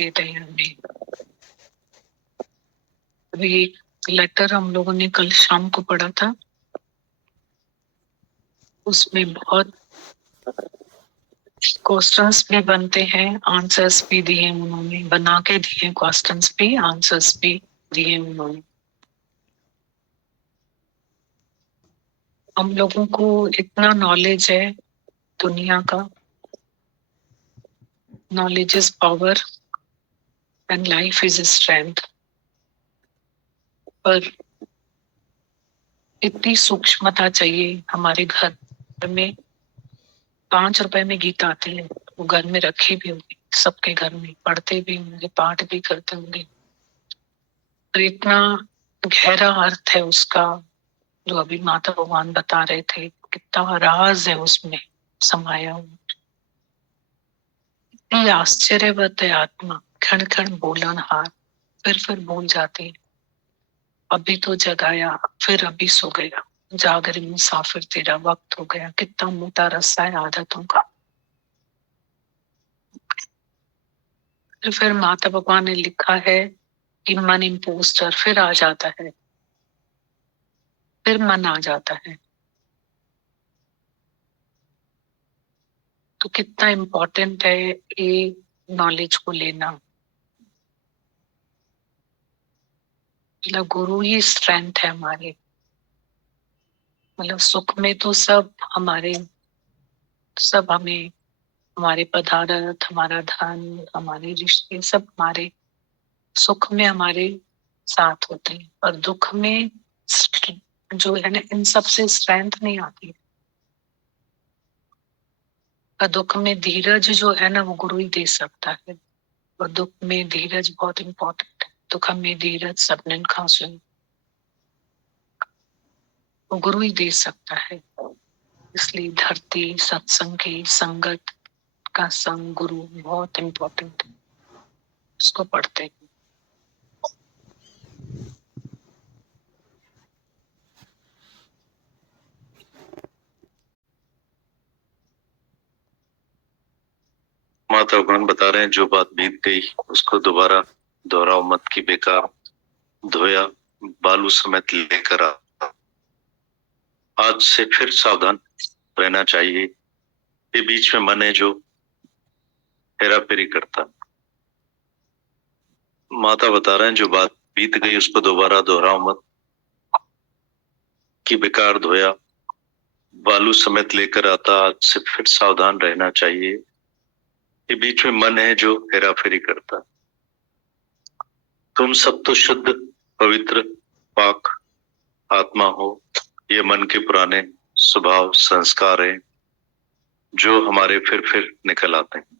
देते हैं हमें। अभी लेटर हम लोगों ने कल शाम को पढ़ा था, उसमें बहुत क्वेश्चंस भी बनते हैं, आंसर्स भी दिए उन्होंने, बना के दिए क्वेश्चंस भी, आंसर्स भी दिए उन्होंने। हम लोगों को इतना नॉलेज है दुनिया का, knowledge is power and life is strength, पर इतनी सूक्ष्मता चाहिए। हमारे घर में 5 रुपए में गीता आती है, वो घर में रखी भी होगी, सबके घर में पढ़ते भी होंगे, पाठ भी करते होंगे, और इतना गहरा अर्थ है उसका, जो अभी माता भगवान बता रहे थे, कितना राज है उसमें समाया हुआ। इतनी आश्चर्यवत है आत्मा, क्षण क्षण बोलन हार, फिर भूल जाती है। अभी तो जगाया, फिर अभी सो गया, जागरे मुसाफिर तेरा वक्त हो गया। कितना मोटा रस्सा है आदतों का। फिर माता भगवान ने लिखा है कि मन इम्पोस्टर फिर आ जाता है, फिर मन आ जाता है। तो कितना इम्पोर्टेंट है ये नॉलेज को लेना। मतलब गुरु ही स्ट्रेंथ है हमारे। मतलब सुख में तो सब हमारे, सब हमें, हमारे पदार्थ, हमारा धन, हमारे रिश्ते, सब हमारे सुख में हमारे साथ होते हैं, और दुख में जो है ना, इन सब से स्ट्रेंथ नहीं आती। और दुख में धीरज जो है ना, वो गुरु ही दे सकता है। और दुख में धीरज बहुत इंपॉर्टेंट है। दुख में धीरज सबने खास वो गुरु ही दे सकता है। इसलिए धरती सत्संग की संगत का संग गुरु बहुत इंपॉर्टेंट है, उसको पढ़ते हैं। माता भगवान बता रहे हैं, जो बात बीत गई उसको दोबारा दोहराओ मत की बेकार धोया बालू समेत लेकर आ। आज से फिर सावधान रहना चाहिए, ये बीच में मन है जो हेरा फेरी करता। माता बता रहे हैं, जो बात बीत गई उसको दोबारा दोहराओ मत कि बेकार धोया बालू समेत लेकर आता। आज से फिर सावधान रहना चाहिए, ये बीच में मन है जो हेरा फेरी करता। तुम सब तो शुद्ध पवित्र पाक आत्मा हो, ये मन के पुराने स्वभाव संस्कार हैं जो हमारे फिर निकल आते हैं।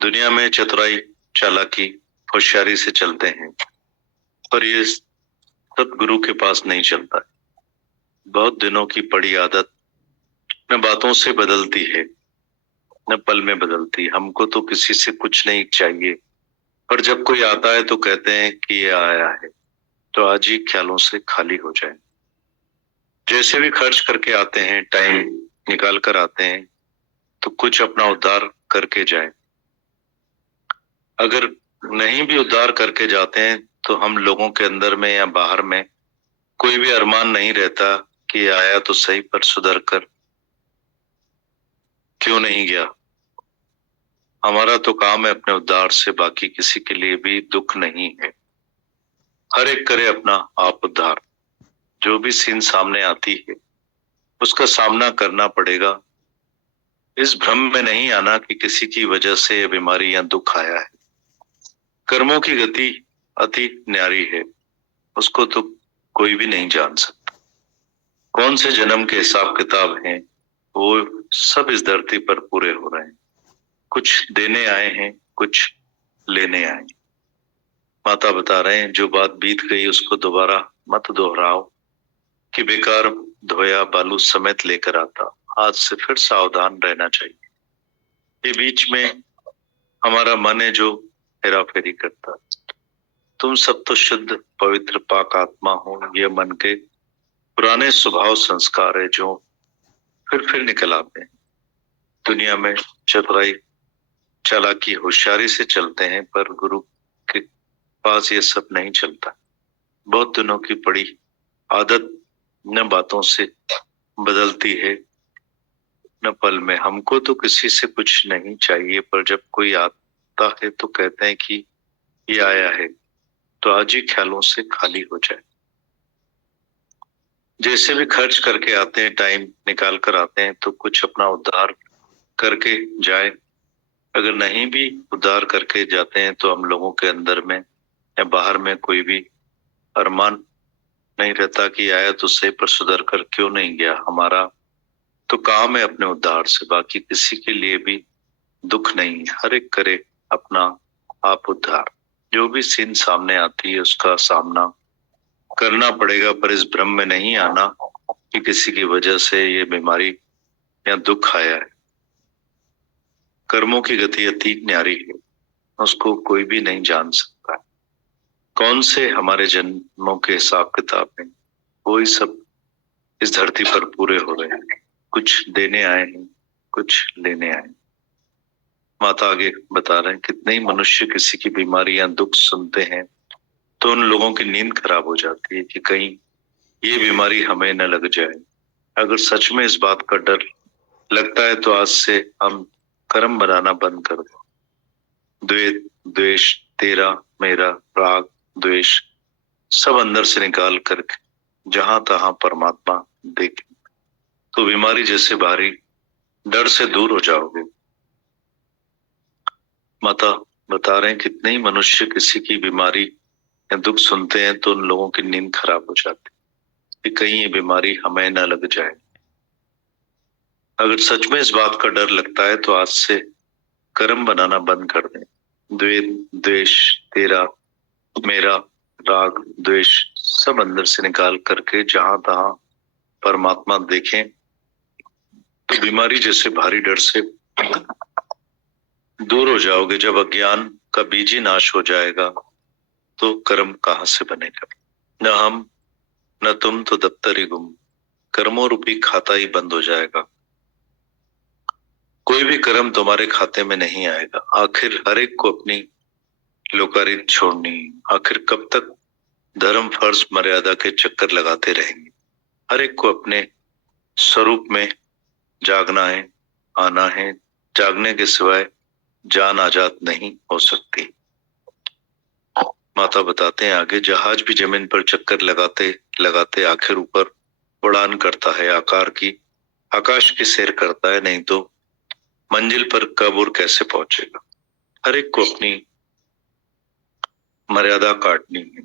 दुनिया में चतुराई चालाकी होशियारी से चलते हैं, पर ये सब गुरु के पास नहीं चलता है। बहुत दिनों की पड़ी आदत न बातों से बदलती है, न पल में बदलती। हमको तो किसी से कुछ नहीं चाहिए, पर जब कोई आता है तो कहते हैं कि ये आया है, तो आज ही ख्यालों से खाली हो जाए। जैसे भी खर्च करके आते हैं, टाइम निकाल कर आते हैं, तो कुछ अपना उद्धार करके जाए। अगर नहीं भी उद्धार करके जाते हैं, तो हम लोगों के अंदर में या बाहर में कोई भी अरमान नहीं रहता कि आया तो सही, पर सुधर कर क्यों नहीं गया। हमारा तो काम है अपने उद्धार से, बाकी किसी के लिए भी दुख नहीं है। हर एक करे अपना आप उद्धार। जो भी सीन सामने आती है उसका सामना करना पड़ेगा। इस भ्रम में नहीं आना कि किसी की वजह से ये बीमारी या दुख आया है। कर्मों की गति अति न्यारी है, उसको तो कोई भी नहीं जान सकता। कौन से जन्म के हिसाब किताब हैं, वो सब इस धरती पर पूरे हो रहे हैं। कुछ देने आए हैं, कुछ लेने आए। माता बता रहे हैं, जो बात बीत गई उसको दोबारा मत दोहराओ कि बेकार धोया बालू समेत लेकर आता। आज से फिर सावधान रहना चाहिए, ये बीच में हमारा मन है जो हेरा फेरी करता। तुम सब तो शुद्ध पवित्र पाक आत्मा हो, ये मन के पुराने स्वभाव संस्कार है जो फिर निकल आते हैं। दुनिया में चतुराई चालाकी होशियारी से चलते हैं, पर गुरु के पास ये सब नहीं चलता। बहुत दिनों की पड़ी आदत न बातों से बदलती है न पल में। हमको तो किसी से कुछ नहीं चाहिए, पर जब कोई आता है तो कहते हैं कि ये आया है तो आज ही ख्यालों से खाली हो जाए। जैसे भी खर्च करके आते हैं, टाइम निकाल कर आते हैं, तो कुछ अपना उद्धार करके जाए। अगर नहीं भी उद्धार करके जाते हैं तो हम लोगों के अंदर में या बाहर में कोई भी अरमान नहीं रहता कि आया तो सही पर सुधर कर क्यों नहीं गया। हमारा तो काम है अपने उद्धार से, बाकी किसी के लिए भी दुख नहीं है। हर एक करे अपना आप उद्धार। जो भी सीन सामने आती है उसका सामना करना पड़ेगा, पर इस भ्रम में नहीं आना कि किसी की वजह से ये बीमारी या दुख आया है। कर्मों की गति अति न्यारी है, उसको कोई भी नहीं जान सकता। कौन से हमारे जन्मों के हिसाब किताब में वही सब इस धरती पर पूरे हो रहे हैं। कुछ देने आए हैं, कुछ लेने आए हैं। माता आगे बता रहे हैं, कितने ही मनुष्य किसी की बीमारी या दुख सुनते हैं तो उन लोगों की नींद खराब हो जाती है कि कहीं ये बीमारी हमें न लग जाए। अगर सच में इस बात का डर लगता है तो आज से हम कर्म बनाना बंद कर दो। द्वेष, द्वेष, तेरा, मेरा, राग, द्वेष सब अंदर से निकाल कर जहां तहां परमात्मा देखें तो बीमारी जैसे भारी डर से दूर हो जाओगे। माता बता रहे हैं, कितने ही मनुष्य किसी की बीमारी या दुख सुनते हैं तो उन लोगों की नींद खराब हो जाती है कि कहीं ये बीमारी हमें न लग जाए। अगर सच में इस बात का डर लगता है तो आज से कर्म बनाना बंद कर दें। द्वेष, तेरा, मेरा, राग, द्वेष सब अंदर से निकाल करके जहां तहां परमात्मा देखें तो बीमारी जैसे भारी डर से दूर हो जाओगे। जब अज्ञान का बीज ही नाश हो जाएगा तो कर्म कहां से बनेगा। न हम न तुम तो दफ्तर ही गुम, कर्मों रूपी खाता ही बंद हो जाएगा। कोई भी कर्म तुम्हारे खाते में नहीं आएगा। आखिर हर एक को अपनी लोकारित छोड़नी। आखिर कब तक धर्म फर्ज मर्यादा के चक्कर लगाते रहेंगे। हर एक को अपने स्वरूप में जागना है, आना है। जागने के सिवाय जान आजाद नहीं हो सकती। माता बताते हैं आगे, जहाज भी जमीन पर चक्कर लगाते लगाते आखिर ऊपर उड़ान करता है। आकाश की सैर करता है, नहीं तो मंजिल पर कब और कैसे पहुंचेगा। हर एक को अपनी मर्यादा काटनी है,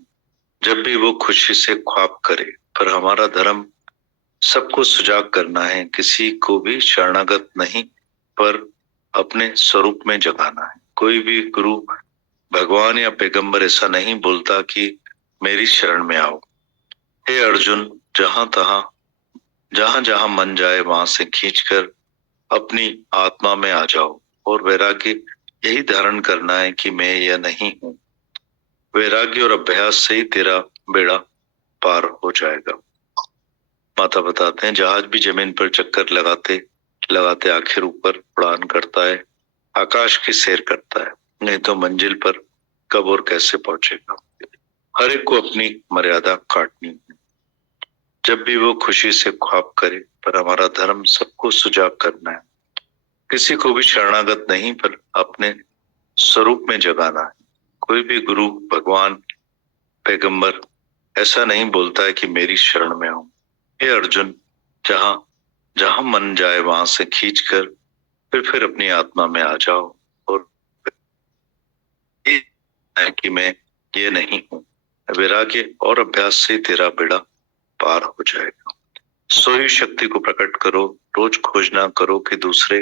जब भी वो खुशी से ख्वाब करे। पर हमारा धर्म सबको सुजाग करना है, किसी को भी शरणागत नहीं पर अपने स्वरूप में जगाना है। कोई भी गुरु, भगवान या पैगंबर ऐसा नहीं बोलता कि मेरी शरण में आओ। हे अर्जुन, जहां जहां मन जाए वहां से खींचकर अपनी आत्मा में आ जाओ और वैराग्य यही धारण करना है कि मैं यह नहीं हूं। वैराग्य और अभ्यास से ही तेरा बेड़ा पार हो जाएगा। माता बताते हैं, जहाज भी जमीन पर चक्कर लगाते लगाते आखिर ऊपर उड़ान करता है, आकाश की सैर करता है, नहीं तो मंजिल पर कब और कैसे पहुंचेगा। हर एक को अपनी मर्यादा काटनी है, जब भी वो खुशी से ख्वाब करे। पर हमारा धर्म सबको सुजाग करना है, किसी को भी शरणागत नहीं पर अपने स्वरूप में जगाना है। कोई भी गुरु, भगवान, पैगंबर ऐसा नहीं बोलता है कि मेरी शरण में आओ। हे अर्जुन, जहां जहां मन जाए वहां से खींचकर फिर अपनी आत्मा में आ जाओ और है कि मैं ये नहीं हूं। वैराग्य और अभ्यास से तेरा बेड़ा पार हो जाएगा। सोई शक्ति को प्रकट करो, रोज खोजना करो कि दूसरे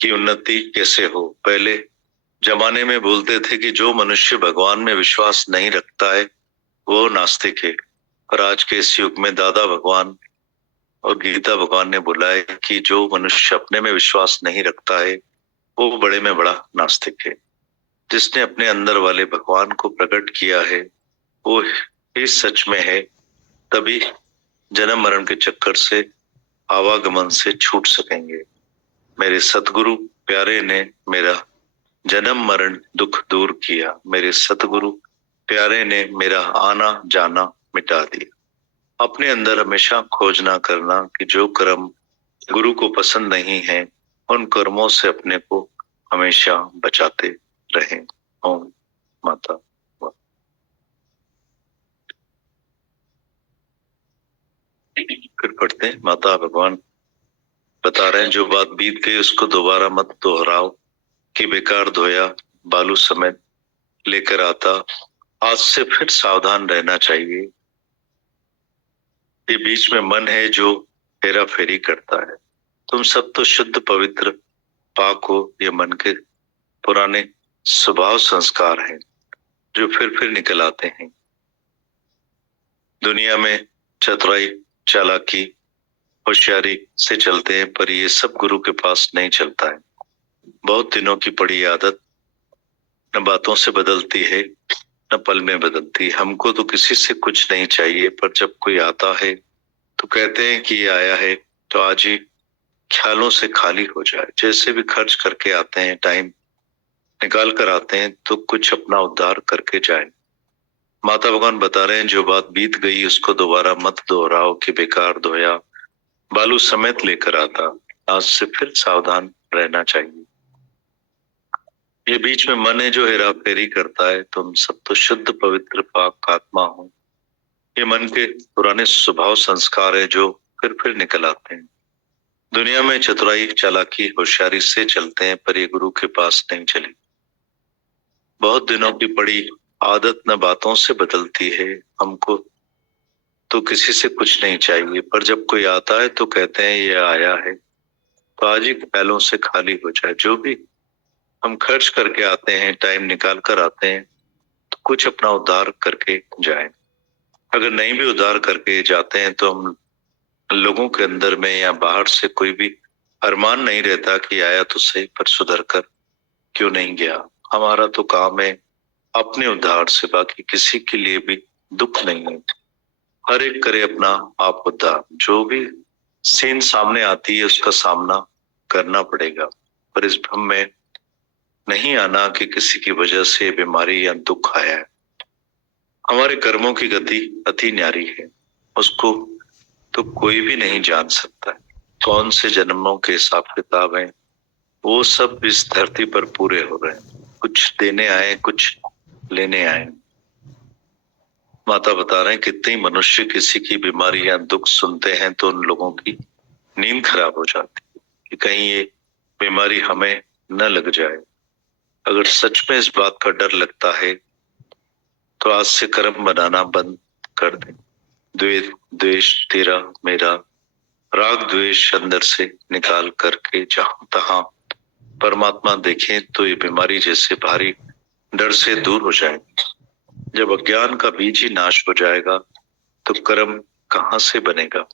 की उन्नति कैसे हो। पहले जमाने में बोलते थे कि जो मनुष्य भगवान में विश्वास नहीं रखता है वो नास्तिक है, और आज के इस युग में दादा भगवान और गीता भगवान ने बोला है कि जो मनुष्य अपने में विश्वास नहीं रखता है वो बड़े में बड़ा नास्तिक है। जिसने अपने अंदर वाले भगवान को प्रकट किया है वो ही सच में है, तभी जन्म मरण के चक्कर से, आवागमन से छूट सकेंगे। मेरे सतगुरु प्यारे ने मेरा जन्म मरण दुख दूर किया। मेरे सतगुरु प्यारे ने मेरा आना जाना मिटा दिया। अपने अंदर हमेशा खोजना करना कि जो कर्म गुरु को पसंद नहीं है, उन कर्मों से अपने को हमेशा बचाते रहें। ओम माता। फिर पढ़ते हैं। माता भगवान बता रहे हैं, जो बात बीत गई उसको दोबारा मत दोहराओ कि बेकार धोया बालू समेत लेकर आता। आज से फिर सावधान रहना चाहिए। ये बीच में मन है जो हेरा फेरी करता है। तुम सब तो शुद्ध पवित्र पाक हो। ये मन के पुराने स्वभाव संस्कार हैं जो फिर निकल आते हैं। दुनिया में चतुराई चालाकी होशियारी से चलते हैं, पर ये सब गुरु के पास नहीं चलता है। बहुत दिनों की पड़ी आदत न बातों से बदलती है न पल में बदलती। हमको तो किसी से कुछ नहीं चाहिए, पर जब कोई आता है तो कहते हैं कि ये आया है तो आज ही ख्यालों से खाली हो जाए। जैसे भी खर्च करके आते हैं, टाइम निकाल कर आते हैं, तो कुछ अपना उद्धार करके जाए। माता भगवान बता रहे हैं, जो बात बीत गई उसको दोबारा मत दोहराओ कि बेकार धोया बालू समेत लेकर आता। आज से फिर सावधान रहना चाहिए। ये बीच में मन है जो हेरा फेरी करता है। तुम सब तो शुद्ध पवित्र पाक आत्मा हो। ये मन के पुराने स्वभाव संस्कार है जो फिर निकल आते हैं। दुनिया में चतुराई चालाकी होशियारी से चलते हैं, पर ये गुरु के पास नहीं चली। बहुत दिनों की पड़ी आदत न बातों से बदलती है। हमको तो किसी से कुछ नहीं चाहिए, पर जब कोई आता है तो कहते हैं ये आया है तो आज ही ख्यालों से खाली हो जाए। जो भी हम खर्च करके आते हैं, टाइम निकाल कर आते हैं, तो कुछ अपना उद्धार करके जाए। अगर नहीं भी उद्धार करके जाते हैं तो हम लोगों के अंदर में या बाहर से कोई भी अरमान नहीं रहता कि आया तो सही, पर सुधर कर क्यों नहीं गया। हमारा तो काम है अपने उद्धार से, बाकी किसी के लिए भी दुख नहीं है। हर एक करे अपना आप उद्धार। जो भी सीन सामने आती है उसका सामना करना पड़ेगा, पर इस भ्रम में नहीं आना कि किसी की वजह से बीमारी या दुख आया है। हमारे कर्मों की गति अति न्यारी है, उसको तो कोई भी नहीं जान सकता है। कौन से जन्मों के हिसाब किताब हैं, वो सब इस धरती पर पूरे हो रहे हैं। कुछ देने आए, कुछ लेने आए। माता बता रहे हैं, कितने मनुष्य किसी की बीमारी या दुख सुनते हैं तो उन लोगों की नींद खराब हो जाती है कि कहीं ये बीमारी हमें न लग जाए। अगर सच में इस बात का डर लगता है तो आज से कर्म बनाना बंद कर दें। द्वेष तेरा मेरा राग द्वेष अंदर से निकाल करके जहां तहां परमात्मा देखें तो ये बीमारी जैसे भारी डर से दूर हो जाएगी। जब अज्ञान का बीज ही नाश हो जाएगा तो कर्म कहां से बनेगा।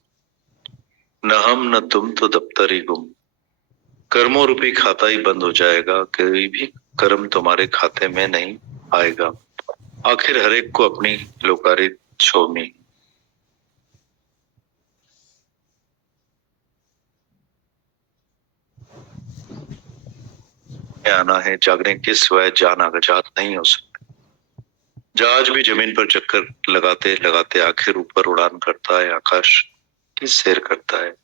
न हम न तुम तो दफ्तर ही गुम। कर्मों रूपी खाता ही बंद हो जाएगा। कोई भी कर्म तुम्हारे खाते में नहीं आएगा। आखिर हर एक को अपनी लोकारित छोड़नी। आना है, जागने के सिवाय जान आजाद नहीं हो सकती। जहाज भी जमीन पर चक्कर लगाते लगाते आखिर ऊपर उड़ान करता है, आकाश की सैर करता है।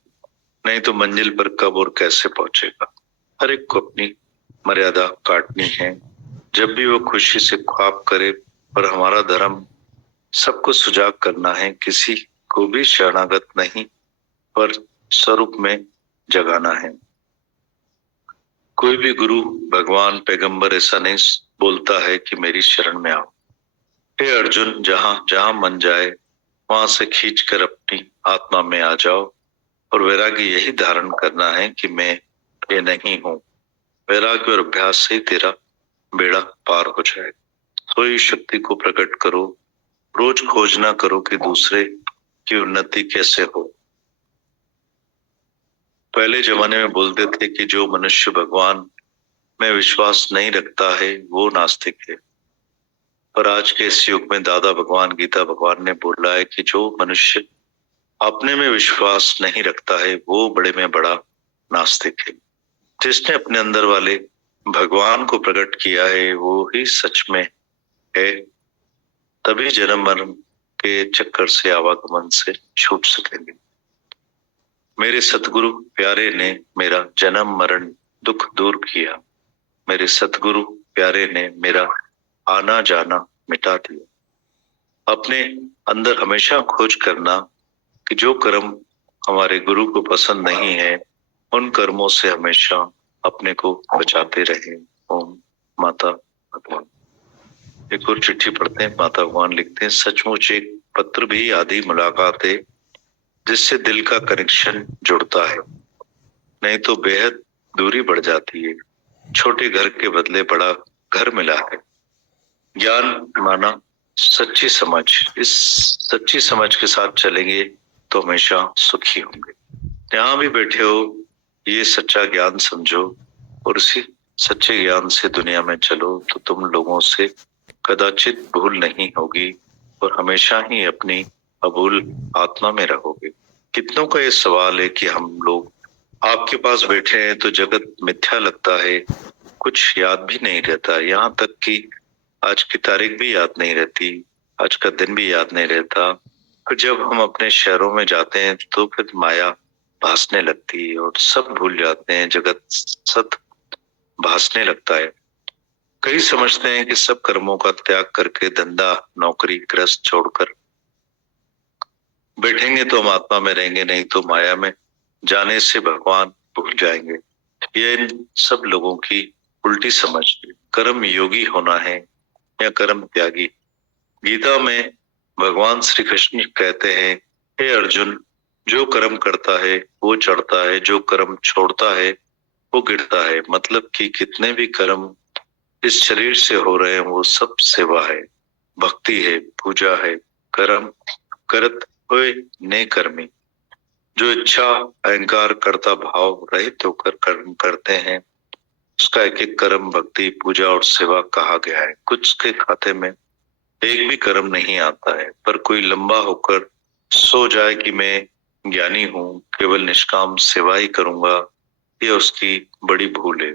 नहीं तो मंजिल पर कब और कैसे पहुंचेगा। हर एक को अपनी मर्यादा काटनी है। जब भी वो खुशी से ख्वाब करे, पर हमारा धर्म सबको सुजाग करना है। किसी को भी शरणागत नहीं, पर स्वरूप में जगाना है। कोई भी गुरु भगवान पैगंबर ऐसा नहीं बोलता है कि मेरी शरण में आओ। हे अर्जुन, जहां जहां मन जाए वहां से खींचकर अपनी आत्मा में आ जाओ। और वैराग्य यही धारण करना है कि मैं ये नहीं हूं। वैराग्य और अभ्यास से तेरा बेड़ा पार हो जाए। तो इस शक्ति को प्रकट करो। रोज खोजना करो कि दूसरे की उन्नति कैसे हो। पहले जमाने में बोलते थे कि जो मनुष्य भगवान में विश्वास नहीं रखता है वो नास्तिक है। पर आज के इस युग में दादा भगवान गीता भगवान ने बोला है कि जो मनुष्य अपने में विश्वास नहीं रखता है वो बड़े में बड़ा नास्तिक है। जिसने अपने अंदर वाले भगवान को प्रकट किया है वो ही सच में है, तभी जन्म मरण के चक्कर से, आवागमन से छूट सकेंगे। मेरे सतगुरु प्यारे ने मेरा जन्म मरण दुख दूर किया। मेरे सतगुरु प्यारे ने मेरा आना जाना मिटा दिया। अपने अंदर हमेशा खोज करना कि जो कर्म हमारे गुरु को पसंद नहीं है, उन कर्मों से हमेशा अपने को बचाते रहे। ओम माता भगवान। एक और चिट्ठी पढ़ते हैं। माता भगवान लिखते हैं, सचमुच एक पत्र भी आधी मुलाकात है जिससे दिल का कनेक्शन जुड़ता है, नहीं तो बेहद दूरी बढ़ जाती है। छोटे घर के बदले बड़ा घर मिला है। ज्ञान माना सच्ची समझ। इस सच्ची समझ के साथ चलेंगे तो हमेशा सुखी होंगे। यहाँ भी बैठे हो, ये सच्चा ज्ञान समझो और उसी सच्चे ज्ञान से दुनिया में चलो तो तुम लोगों से कदाचित भूल नहीं होगी और हमेशा ही अपनी अभूल आत्मा में रहोगे। कितनों का ये सवाल है कि हम लोग आपके पास बैठे हैं तो जगत मिथ्या लगता है, कुछ याद भी नहीं रहता, यहाँ तक कि आज की तारीख भी याद नहीं रहती, आज का दिन भी याद नहीं रहता। फिर जब हम अपने शहरों में जाते हैं तो फिर माया भासने लगती है और सब भूल जाते हैं, जगत सत भासने लगता है। कई समझते हैं कि सब कर्मों का त्याग करके धंधा नौकरी गृहस्थ छोड़कर बैठेंगे तो हम आत्मा में रहेंगे, नहीं तो माया में जाने से भगवान भूल जाएंगे। ये इन सब लोगों की उल्टी समझ है। कर्म योगी होना है या कर्म त्यागी। गीता में भगवान श्री कृष्ण कहते हैं, हे अर्जुन, जो कर्म करता है वो चढ़ता है, जो कर्म छोड़ता है वो गिरता है। मतलब कि कितने भी कर्म इस शरीर से हो रहे हैं वो सब सेवा है, भक्ति है, पूजा है। कर्म करत हुए ने कर्मी। जो इच्छा अहंकार करता भाव रहित होकर कर्म करते हैं उसका एक एक कर्म भक्ति पूजा और सेवा कहा गया है। कुछ के खाते में एक भी कर्म नहीं आता है, पर कोई लंबा होकर सो जाए कि मैं ज्ञानी हूँ, केवल निष्काम सेवा ही करूंगा, ये उसकी बड़ी भूल है।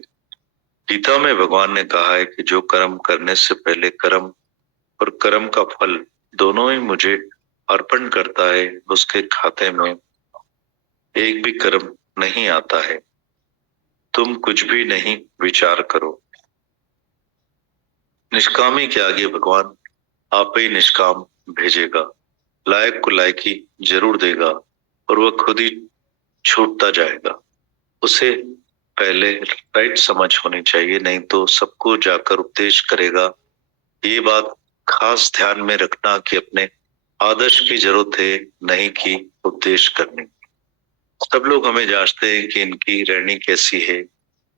गीता में भगवान ने कहा है कि जो कर्म करने से पहले कर्म और कर्म का फल दोनों ही मुझे अर्पण करता है, उसके खाते में एक भी कर्म नहीं आता है। तुम कुछ भी नहीं विचार करो। निष्कामी के आगे भगवान आप ही निष्काम भेजेगा। लायक को लायकी जरूर देगा और वह खुद ही छूटता जाएगा। उसे पहले राइट समझ होनी चाहिए, नहीं तो सबको जाकर उपदेश करेगा। ये बात खास ध्यान में रखना कि अपने आदर्श की जरूरत है, नहीं कि उपदेश करने। सब लोग हमें जांचते हैं कि इनकी रहनी कैसी है।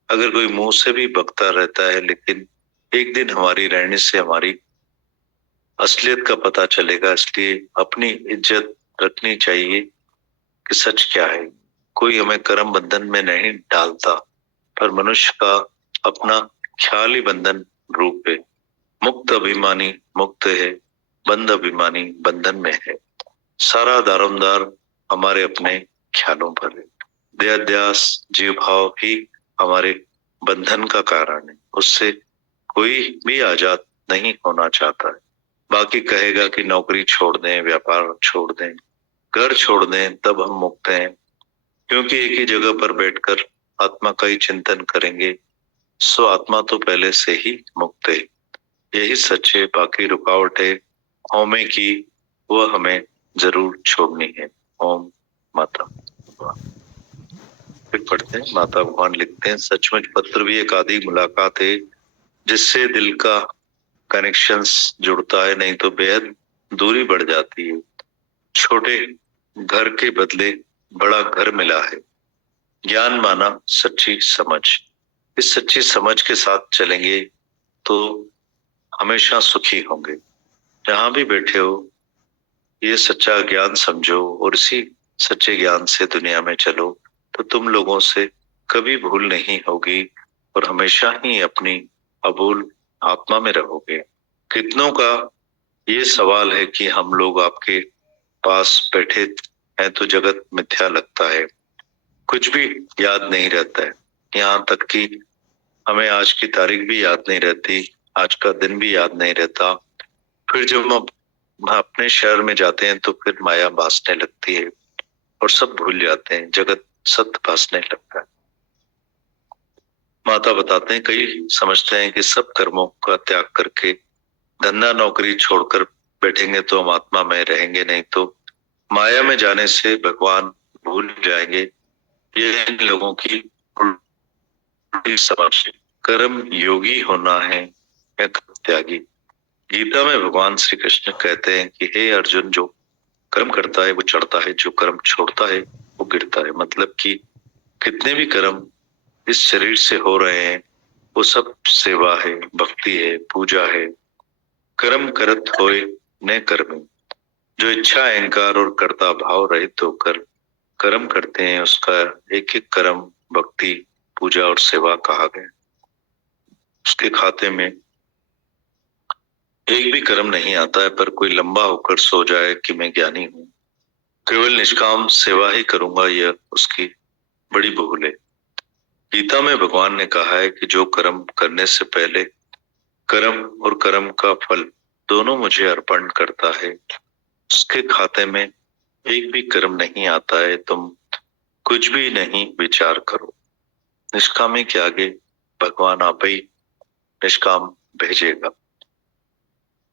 अगर कोई मुंह से भी बकता रहता है, लेकिन एक दिन हमारी रहनी से हमारी असलियत का पता चलेगा। इसलिए अपनी इज्जत रखनी चाहिए कि सच क्या है। कोई हमें कर्म बंधन में नहीं डालता, पर मनुष्य का अपना ख्याल ही बंधन रूप है। मुक्त अभिमानी मुक्त है, बंध अभिमानी बंधन में है। सारा दारोमदार हमारे अपने ख्यालों पर है। देहाध्यास जीव भाव ही हमारे बंधन का कारण है। उससे कोई भी आजाद नहीं होना चाहता है। बाकी कहेगा कि नौकरी छोड़ दें, व्यापार छोड़ दें, घर छोड़ दें, तब हम मुक्त हैं, क्योंकि एक ही जगह पर बैठकर आत्मा का ही चिंतन करेंगे। सो आत्मा तो पहले से ही मुक्त है। यही सच है। बाकी रुकावट है होमे की, वह हमें जरूर छोड़नी है। ओम माता भगवान। फिर पढ़ते हैं। माता भगवान लिखते हैं, सचमुच पत्र भी एक आधी मुलाकात है जिससे दिल का कनेक्शंस जुड़ता है, नहीं तो बेहद दूरी बढ़ जाती है। छोटे घर के बदले बड़ा घर मिला है। ज्ञान माना सच्ची समझ। इस सच्ची समझ के साथ चलेंगे तो हमेशा सुखी होंगे। जहां भी बैठे हो ये सच्चा ज्ञान समझो और इसी सच्चे ज्ञान से दुनिया में चलो तो तुम लोगों से कभी भूल नहीं होगी और हमेशा ही अपनी अभूल आत्मा में रहोगे। कितनों का ये सवाल है कि हम लोग आपके पास बैठे हैं तो जगत मिथ्या लगता है, कुछ भी याद नहीं रहता है, यहाँ तक कि हमें आज की तारीख भी याद नहीं रहती, आज का दिन भी याद नहीं रहता। फिर जब हम अपने शहर में जाते हैं तो फिर माया भासने लगती है और सब भूल जाते हैं, जगत सत्य भासने लगता है। माता बताते हैं कई समझते हैं कि सब कर्मों का त्याग करके धंधा नौकरी छोड़कर बैठेंगे तो हम आत्मा में रहेंगे, नहीं तो माया में जाने से भगवान भूल जाएंगे। ये इन लोगों की उल्टी समझ। कर्म योगी होना है या त्यागी। गीता में भगवान श्री कृष्ण कहते हैं कि हे अर्जुन, जो कर्म करता है वो चढ़ता है, जो कर्म छोड़ता है वो गिरता है। मतलब कि कितने भी कर्म इस शरीर से हो रहे हैं वो सब सेवा है, भक्ति है, पूजा है। कर्म करत होए न कर्मी। जो इच्छा, अहंकार और कर्ता भाव रहित होकर कर्म करते हैं उसका एक एक कर्म भक्ति, पूजा और सेवा कहा गया। उसके खाते में एक भी कर्म नहीं आता है। पर कोई लंबा होकर सो जाए कि मैं ज्ञानी हूँ, केवल निष्काम सेवा ही करूंगा, यह उसकी बड़ी भूल है। गीता में भगवान ने कहा है कि जो कर्म करने से पहले कर्म और कर्म का फल दोनों मुझे अर्पण करता है उसके खाते में एक भी कर्म नहीं आता है। तुम कुछ भी नहीं विचार करो, निष्कामी के आगे भगवान आप ही निष्काम भेजेगा।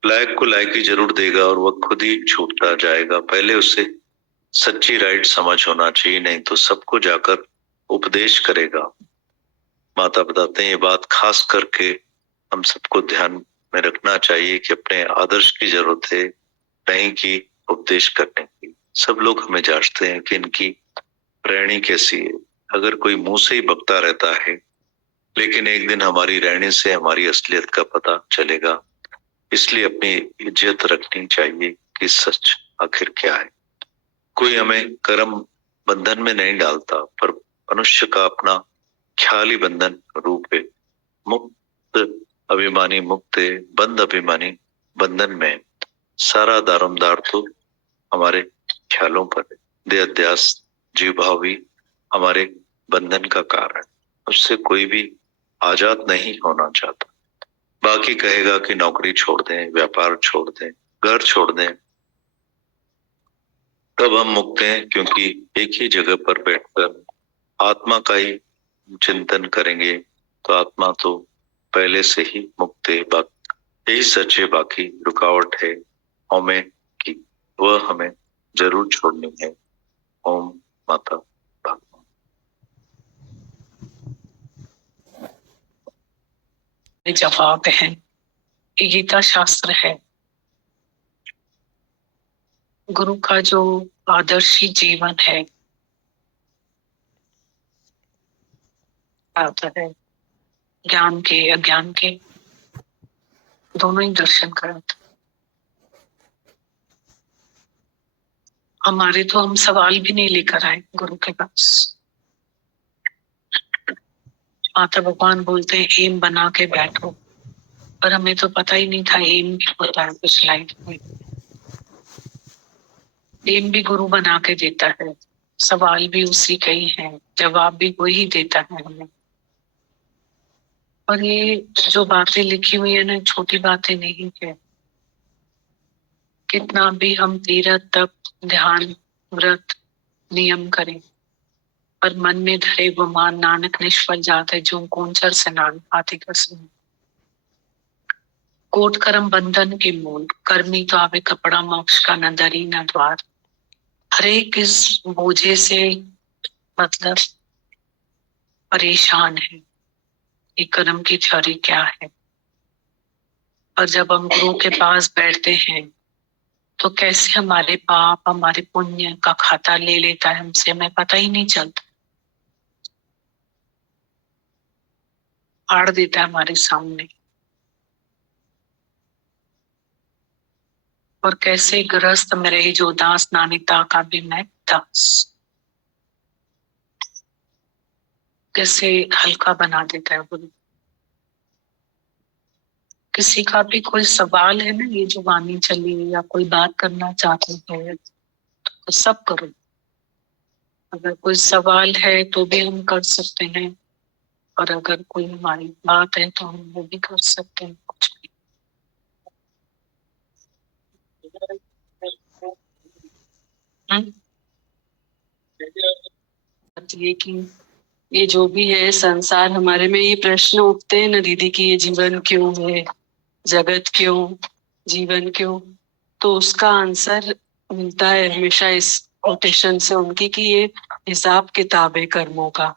लायक को लायकी जरूर देगा और वह खुद ही छूटता जाएगा। पहले उसे सच्ची राइट समझ होना चाहिए, नहीं तो सबको जाकर उपदेश करेगा। माता बताते हैं ये बात खास करके हम सबको ध्यान में रखना चाहिए कि अपने आदर्श की जरूरत है, नहीं कि उपदेश करने की। सब लोग हमें जांचते हैं कि इनकी रहनी कैसी है। अगर कोई मुंह से ही बकता रहता है, लेकिन एक दिन हमारी रहनी से हमारी असलियत का पता चलेगा। इसलिए अपनी इज्जत रखनी चाहिए कि सच आखिर क्या है। कोई हमें कर्म बंधन में नहीं डालता, पर मनुष्य का अपना ख्याली बंधन रूप है। मुक्त अभिमानी मुक्त है, बंद अभिमानी बंधन में। सारा दारोमदार तो हमारे ख्यालों पर है। देह अध्यास जीव भाव भी हमारे बंधन का कारण। उससे कोई भी आजाद नहीं होना चाहता। बाकी कहेगा कि नौकरी छोड़ दें, व्यापार छोड़ दें, घर छोड़ दें, तब हम मुक्त हैं, क्योंकि एक ही जगह पर बैठकर आत्मा का ही चिंतन करेंगे तो आत्मा तो पहले से ही मुक्त है। यही सच है, बाकी रुकावट है हमें की, वह हमें जरूर छोड़नी है। ओम माता। जवाब है, ये गीता शास्त्र है। गुरु का जो आदर्शी जीवन है आता है, ज्ञान के अज्ञान के दोनों ही दर्शन कराता। हमारे तो हम सवाल भी नहीं लेकर आए गुरु के पास। माता भगवान बोलते हैं एम बना के बैठो, पर हमें तो पता ही नहीं था एम भी होता है कुछ लाइफ में। एम भी गुरु बना के देता है, सवाल भी उसी के ही है, जवाब भी वही देता है हमें। और ये जो बातें लिखी हुई है ना, छोटी बातें नहीं है। कितना भी हम तीरथ तप ध्यान व्रत नियम करें, पर मन में धरे गुमान नानक निष्फल जाते है, जो कौनचर से नान आते कसम। कोट कर्म बंधन के मूल, कर्मी तो आवे कपड़ा मोक्ष का न दरी न द्वार। हरे किस बोझे से मतलब परेशान है, ये कर्म की थ्योरी क्या है। और जब हम गुरु के पास बैठते हैं तो कैसे हमारे पाप हमारे पुण्य का खाता ले लेता है हमसे, हमें पता ही नहीं चलता। फाड़ देता है हमारे सामने। और कैसे गृहस्थ में रहे जो दास, नानिता का भी मैं दास। कैसे हल्का बना देता है गुरु। किसी का भी कोई सवाल है ना, ये जो वाणी चली या कोई बात करना चाहते हैं तो सब करो। अगर कोई सवाल है तो भी हम कर सकते हैं, और अगर कोई हमारी बात है तो हम वो भी कर सकते हैं कुछ भी। हम्म? ये कि ये जो भी है संसार, हमारे में ये प्रश्न उठते हैं ना दीदी कि ये जीवन क्यों है, जगत क्यों, जीवन क्यों, तो उसका आंसर मिलता है हमेशा इस कोटेशन से उनकी कि ये हिसाब किताब है कर्मों का,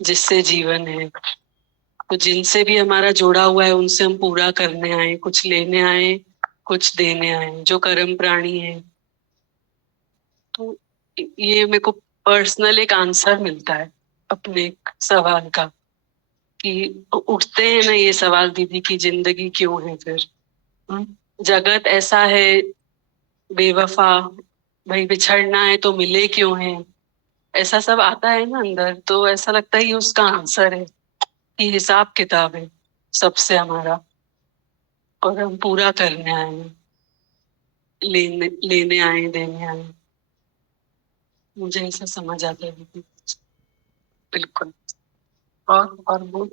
जिससे जीवन है। तो जिनसे भी हमारा जोड़ा हुआ है उनसे हम पूरा करने आए, कुछ लेने आए, कुछ देने आए, जो कर्म प्राणी है। तो ये मेरे को पर्सनल एक आंसर मिलता है अपने सवाल का, कि उठते हैं ना ये सवाल दीदी की जिंदगी क्यों है फिर, जगत ऐसा है बेवफा, भाई बिछड़ना है तो मिले क्यों है, ऐसा सब आता है ना अंदर। तो ऐसा लगता है ये उसका आंसर है कि हिसाब किताब है सबसे हमारा, और हम पूरा करने आए हैं, लेने लेने आए, देने आए। मुझे ऐसा समझ आता है दीदी, बिल्कुल। और वो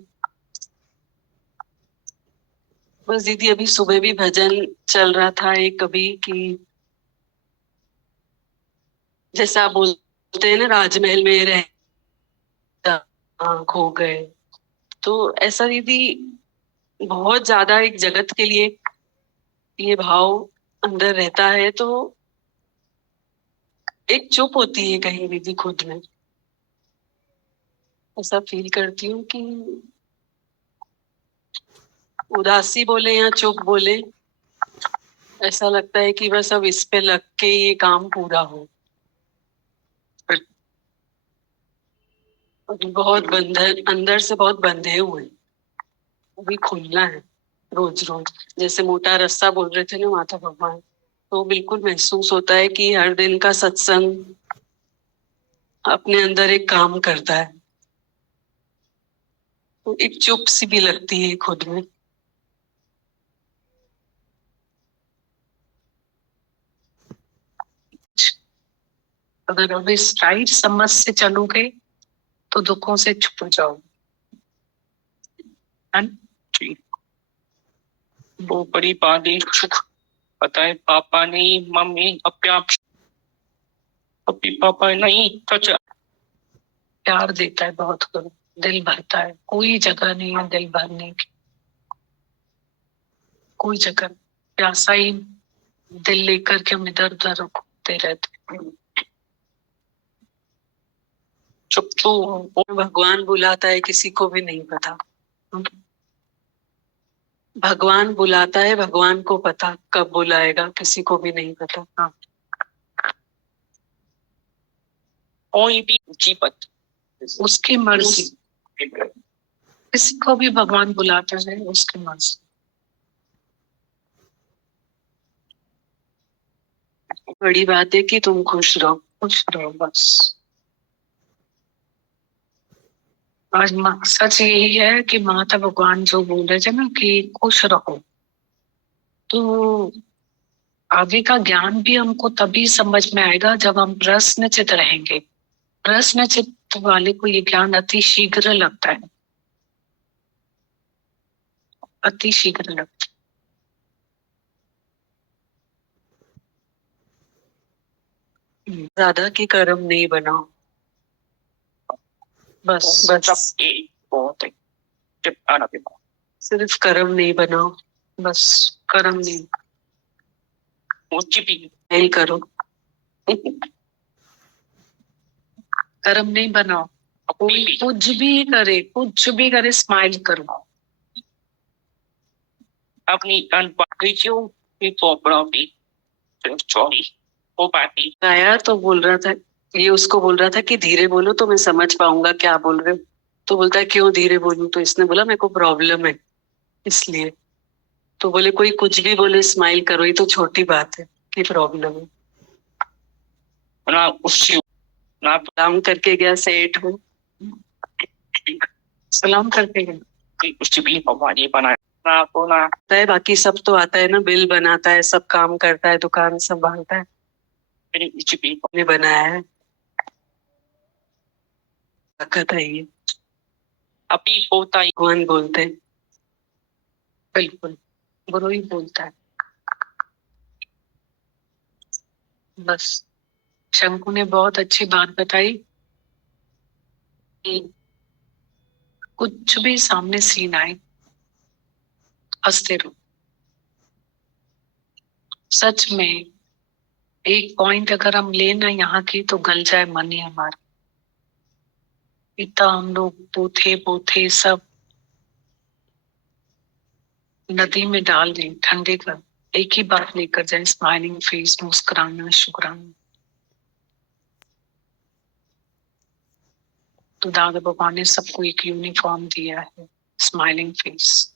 बस दीदी अभी सुबह भी भजन चल रहा था एक कभी कि जैसा आप बोलते हैं ना राजमहल में रह खो गए, तो ऐसा दीदी बहुत ज्यादा एक जगत के लिए ये भाव अंदर रहता है, तो एक चुप होती है कहीं दीदी खुद में। ऐसा फील करती हूँ कि उदासी बोले या चुप बोले, ऐसा लगता है कि बस अब इस पे लग के ये काम पूरा हो। बहुत बंधन अंदर से बहुत बंधे हुए हैं, अभी खुलना है रोज रोज। जैसे मोटा रस्सा बोल रहे थे ना माता भगवान, तो बिल्कुल महसूस होता है कि हर दिन का सत्संग अपने अंदर एक काम करता है, तो एक चुप सी भी लगती है खुद में। अगर अब इस राइट समझ से चलोगे तो दुखों से छुप जाओगे, है ना? जी, वो बड़ी बात है। पता है पापा नहीं, मम्मी अप्याप, अभी पापा नहीं सच। प्यार देता है बहुत करो, दिल भरता है, कोई जगह नहीं है दिल भरने की, कोई जगह। प्यासा ही दिल लेकर के हम इधर उधर घूमते रहते हैं। चुप चुप भगवान बुलाता है किसी को भी नहीं पता, भगवान बुलाता है, भगवान को पता कब बुलाएगा किसी को भी नहीं पता। हाँ, कोई भी जीवत उसकी मर्जी, किसी को भी भगवान बुलाता है उसकी मर्जी। बड़ी बात है कि तुम खुश रहो बस। आज मकसद यही है कि माता भगवान जो बोल रहे थे ना कि खुश रहो, तो आगे का ज्ञान भी हमको तभी समझ में आएगा जब हम प्रश्नचित रहेंगे। प्रश्नचित वाले को ये ज्ञान अति शीघ्र लगता है, अति शीघ्र लगता है। ज्यादा की कर्म नहीं बनाओ, बस बस बहुत है। जब आना भी सिर्फ कर्म नहीं बनाओ, बस कर्म नहीं, ऊंची भी नहीं करो, कर्म नहीं बनाओ। कोई कुछ भी करे स्माइल करो। अपनी अनपाड़ी क्यों भी पोपड़ा भी चौड़ी वो बाती आया तो बोल रहा था, ये उसको बोल रहा था कि धीरे बोलो तो मैं समझ पाऊंगा क्या बोल रहे हो। तो बोलता है क्यों धीरे बोलूं, तो इसने बोला मेरे को प्रॉब्लम है इसलिए। तो बोले कोई कुछ भी बोले स्माइल करो, ये तो छोटी बात है कि प्रॉब्लम है। ना उससे ना सलाम करके गया सेठ को, सलाम करके गया। उससे भी भगवान ये बनाया ना तो ना आता है, बाकी सब तो आता है ना, बिल बनाता है, सब काम करता है, दुकान संभालता है, मेरी ऊंची भी ने बनाया है, ताकत है ये। अभी होता ही भगवान बोलते हैं, बिल्कुल गुरु ही बोलता है। बस शंकु ने बहुत अच्छी बात बताई कि कुछ भी सामने सीन आए, हंसते रहो। सच में एक पॉइंट अगर हम लेना यहाँ की तो गल जाए मन ही हमारा। इतना हम लोग पोथे पोथे सब नदी में डाल दें, ठंडे कर, एक ही बात लेकर जाए, स्माइलिंग फेस, मुस्कुराना, शुक्राना। तो दादा भगवान ने सबको एक यूनिफॉर्म दिया है, स्माइलिंग फेस।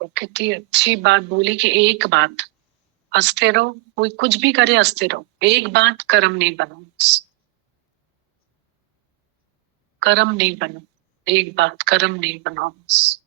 तो कितनी अच्छी बात बोली कि एक बात, हंसते रहो, कोई कुछ भी करे हंसते रहो, एक बात कर्म नहीं बनो, कर्म नहीं बनो, एक बात कर्म नहीं बनाओ बस।